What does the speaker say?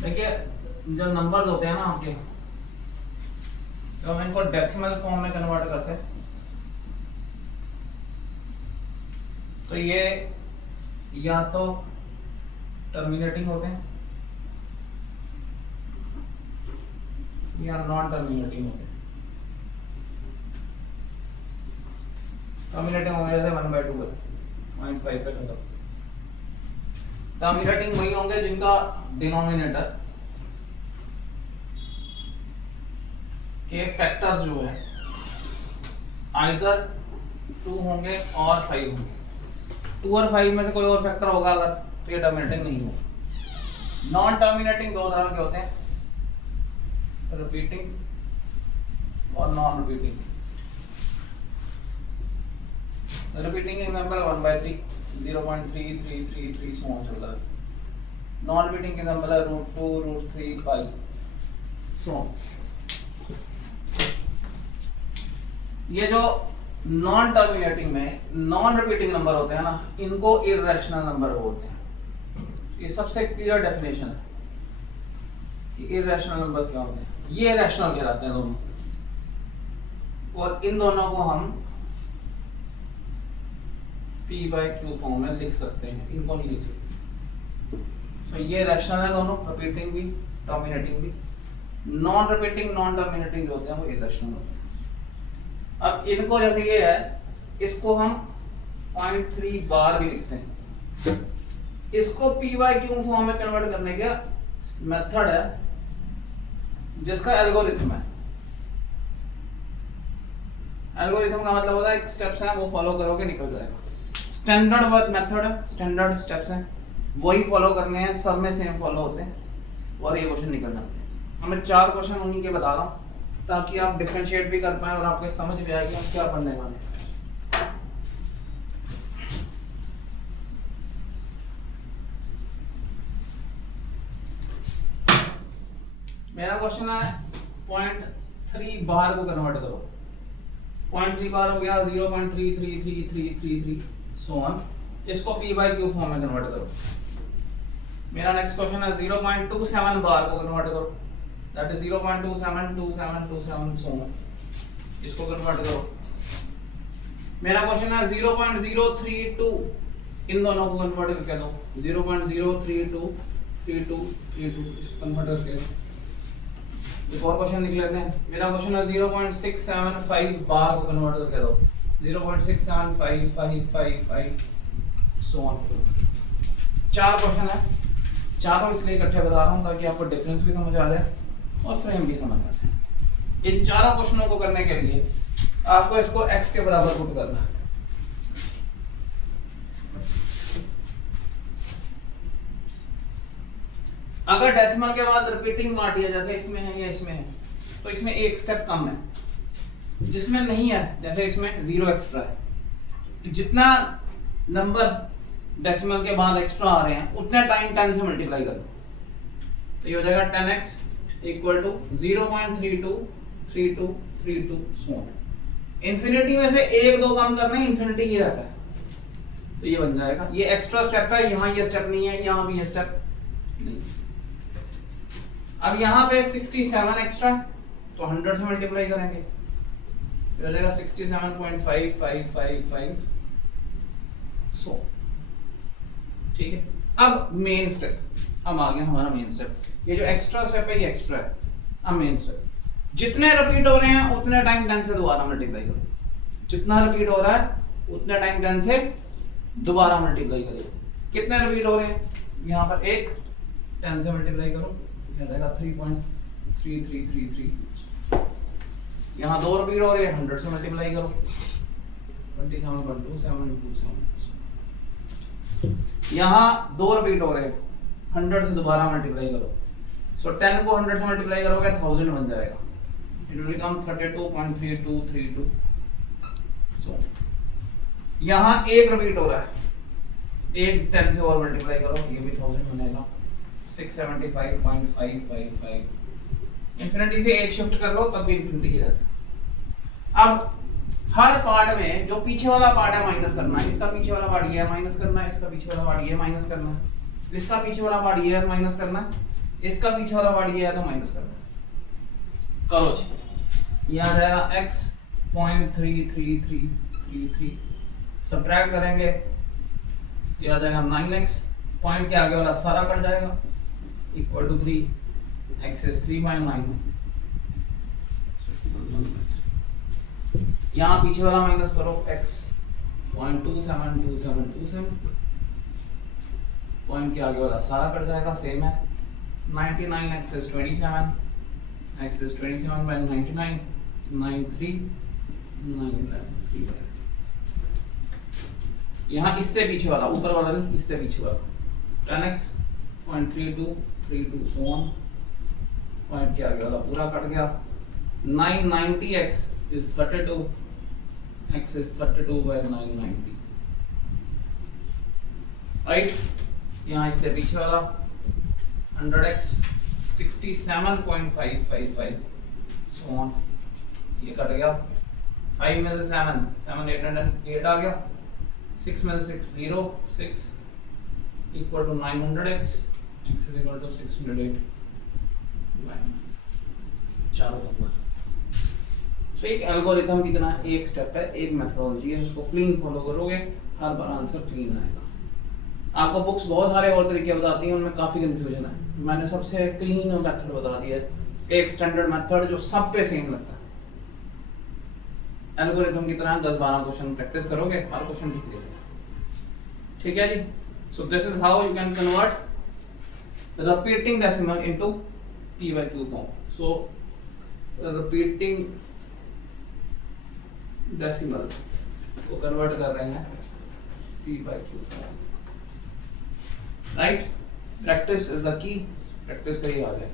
देखिए जो नंबर्स होते हैं ना आपके, तो हम इनको डेसिमल फॉर्म में कन्वर्ट करते हैं, तो ये या तो टर्मिनेटिंग होते हैं या नॉन टर्मिनेटिंग होते हैं। टर्मिनेटिंग हो जाते 1/2 है, 0.5 पे खत्म। टर्मिनेटिंग वही होंगे जिनका डिनोमिनेटर के फैक्टर्स जो है आइदर 2 होंगे और 5 होंगे। 2 और 5 में से कोई और फैक्टर होगा अगर, तो ये टर्मिनेटिंग नहीं होगा। नॉन टर्मिनेटिंग दो तरह के होते हैं, रिपीटिंग और non repeating. Repeating example 1/3, 0.3333 so on चलता है। नॉन रिपीटिंग एग्जांपल है √2, √3, पाई सो ऑन। ये जो नॉन टर्मिनेटिंग में नॉन रिपीटिंग नंबर होते हैं ना, इनको इर्रेशनल नंबर बोलते हैं। ये सबसे क्लियर डेफिनेशन है कि इर्रेशनल नंबर्स क्या होते हैं। ये रैशनल कहलाते हैं दोनों, और इन दोनों को हम p/q फॉर्म में लिख सकते हैं, इनको नहीं लिख सकते। तो ये रैशनल है दोनों, रिपीटिंग भी टर्मिनेटिंग भी। नॉन रिपीटिंग नॉन टर्मिनेटिंग जो होते हैं वो इर्रेशनल होते हैं। अब इनको जैसे ये है, इसको हम 0.3 बार भी लिखते हैं। इसको p/q फॉर्म में कन्वर्ट करने का मेथड है जिसका एल्गोरिथम है। एल्गोरिथम का मतलब होता है एक स्टेप्स हैं वो फॉलो करोगे निकल जाएगा। स्टैंडर्ड वर्क मेथड है, स्टैंडर्ड स्टेप्स हैं वही फॉलो करने हैं, सब में सेम फॉलो होते हैं और ये क्वेश्चन निकल जाते हैं। मैं 4 क्वेश्चन उन्हीं के बता रहा हूँ ताकि आप डिफरेंशिएट भी कर पाए और आपको समझ भी आएगी हम क्या पढ़ने वाले हैं। मेरा क्वेश्चन है 0.3 बार को कन्वर्ट करो। 0.3 बार हो गया 0.33333 सो ऑन, इसको p/q फॉर्म में कन्वर्ट करो। मेरा नेक्स्ट क्वेश्चन है 0.27 बार को कन्वर्ट करो, दैट इज 0.272727 सो ऑन, इसको कन्वर्ट करो। मेरा क्वेश्चन है 0.032, इन दोनों को कन्वर्ट करके दो, 0.0323232 इसको कन्वर्ट करके दो। एक और क्वेश्चन लिख लेते हैं। मेरा क्वेश्चन है 0.675 बार को कन्वर्ट करके दो, 0.67555 सो ऑन। 4 क्वेश्चन है, चारों इसलिए इकट्ठे बता रहा हूँ ताकि आपको डिफरेंस भी समझ आ जाए और फ्रेम भी समझ आ जाए। इन चारों क्वेश्चनों को करने के लिए आपको इसको x के बराबर पुट करना है। अगर डेसिमल के बाद रिपीटिंग पार्ट है जैसे इसमें है या इसमें है, तो इसमें एक स्टेप कम है। जिसमें नहीं है जैसे इसमें 0 एक्स्ट्रा है, जितना नंबर डेसिमल के बाद एक्स्ट्रा आ रहे हैं उतने टाइम 10 से मल्टीप्लाई करो, तो ये हो जाएगा 10x equal to 0.323232 so on. Infinity में से 1-2 काम करना है, इंफिनिटी ही रहता है, तो ये बन जाएगा। ये एक्स्ट्रा स्टेप है, यहाँ ये स्टेप नहीं है, यहाँ भी ये स्टेप नहीं। अब यहाँ पे 67 एक्स्ट्रा, तो 100 से मल्टीप्लाई करेंगे, फिर हो जाएगा 67.5555 सो, ठीक है। अब मेन स्टेप, अब आ गया हमारा मेन स्टेप। ये जो एक्स्ट्रा स्टेप है ये एक्स्ट्रा है। अब मेन स्टेप, जितने रिपीट हो रहे हैं उतने टाइम 10 से दोबारा मल्टीप्लाई करो। जितना रिपीट हो रहा है उतने टाइम 10 से दोबारा मल्टीप्लाई करिए। कितने रिपीट हो रहे हैं, यहाँ पर 1, 10 से मल्टीप्लाई करो, यह जाएगा 3.3333। यहाँ 2 रिपीट हो रहे हैं, 100 से मल्टीप्लाई करो, 27.2727। यहाँ 2 रिपीट हो रहे हैं, 100 से दोबारा मल्टीप्लाई करो, सो 10 को 100 से मल्टीप्लाई करोगे 1000 बन जाएगा। इट विल बिकम 32.3232 सो। यहाँ 1 रिपीट हो रहा है, 1 10 से और मल्टीप्लाई करो, ये भी 1000 बनेगा, 675.555। इंफिनिटी से 1 शिफ्ट कर लो तब भी इंफिनिटी ही रहता है। अब हर पार्ट में जो पीछे वाला पार्ट है माइनस करना है, इसका पीछे वाला पार्ट ये है माइनस करना है, इसका पीछे वाला पार्ट ये माइनस करना है, इसका पीछे वाला पार्ट ये है माइनस करना है, इसका पीछे वाला पार्ट ये है तो माइनस कर करो जी। ये आ जाएगा x 0.33333 सब्ट्रैक्ट करेंगे, ये आ जाएगा 9x, पॉइंट के आगे वाला सारा कट जाएगा, equal to 3, x is 3 by 9। यहाँ पीछे वाला माइनस करो, x 0.272727, पॉइंट के आगे वाला सारा कट जाएगा, सेम है 99, x is 27, x is 27 by 99, 93, 911, 3 यहाँ इससे पीछे वाला, ऊपर वाला नहीं, इससे पीछे वाला 10x 0.3232 so on, पॉइंट के आगे वाला पूरा कट गया। 990x is 32, x is 32 by 990, right. यहाँ इससे पीछे वाला 100x 67.555 so on, ये कट गया। 5 में से 7 808 आ गया, 6 में से 6 0 6 equal to 900x, x is equal to 608। चारों तक सो एक एल्गोरिथम की तरह एक स्टेप है, एक मेथोडोलॉजी है, उसको क्लीन फॉलो करोगे हर बार आंसर क्लीन आएगा। आपको बुक्स बहुत सारे और तरीके बताती हैं, उनमें काफ़ी कंफ्यूजन है, मैंने सबसे क्लीन मेथड बता दिया है, एक स्टैंडर्ड मेथड जो सब पे सेम लगता है। एल्गोरिथम की तरह 10-12 क्वेश्चन प्रैक्टिस करोगे, हर क्वेश्चन ठीक देगा, ठीक है जी। So this is how you can convert repeating decimal into p by q form. So repeating decimal को कन्वर्ट कर रहे हैं p by q form, right. Practice is the key, practice करिए आ जाए।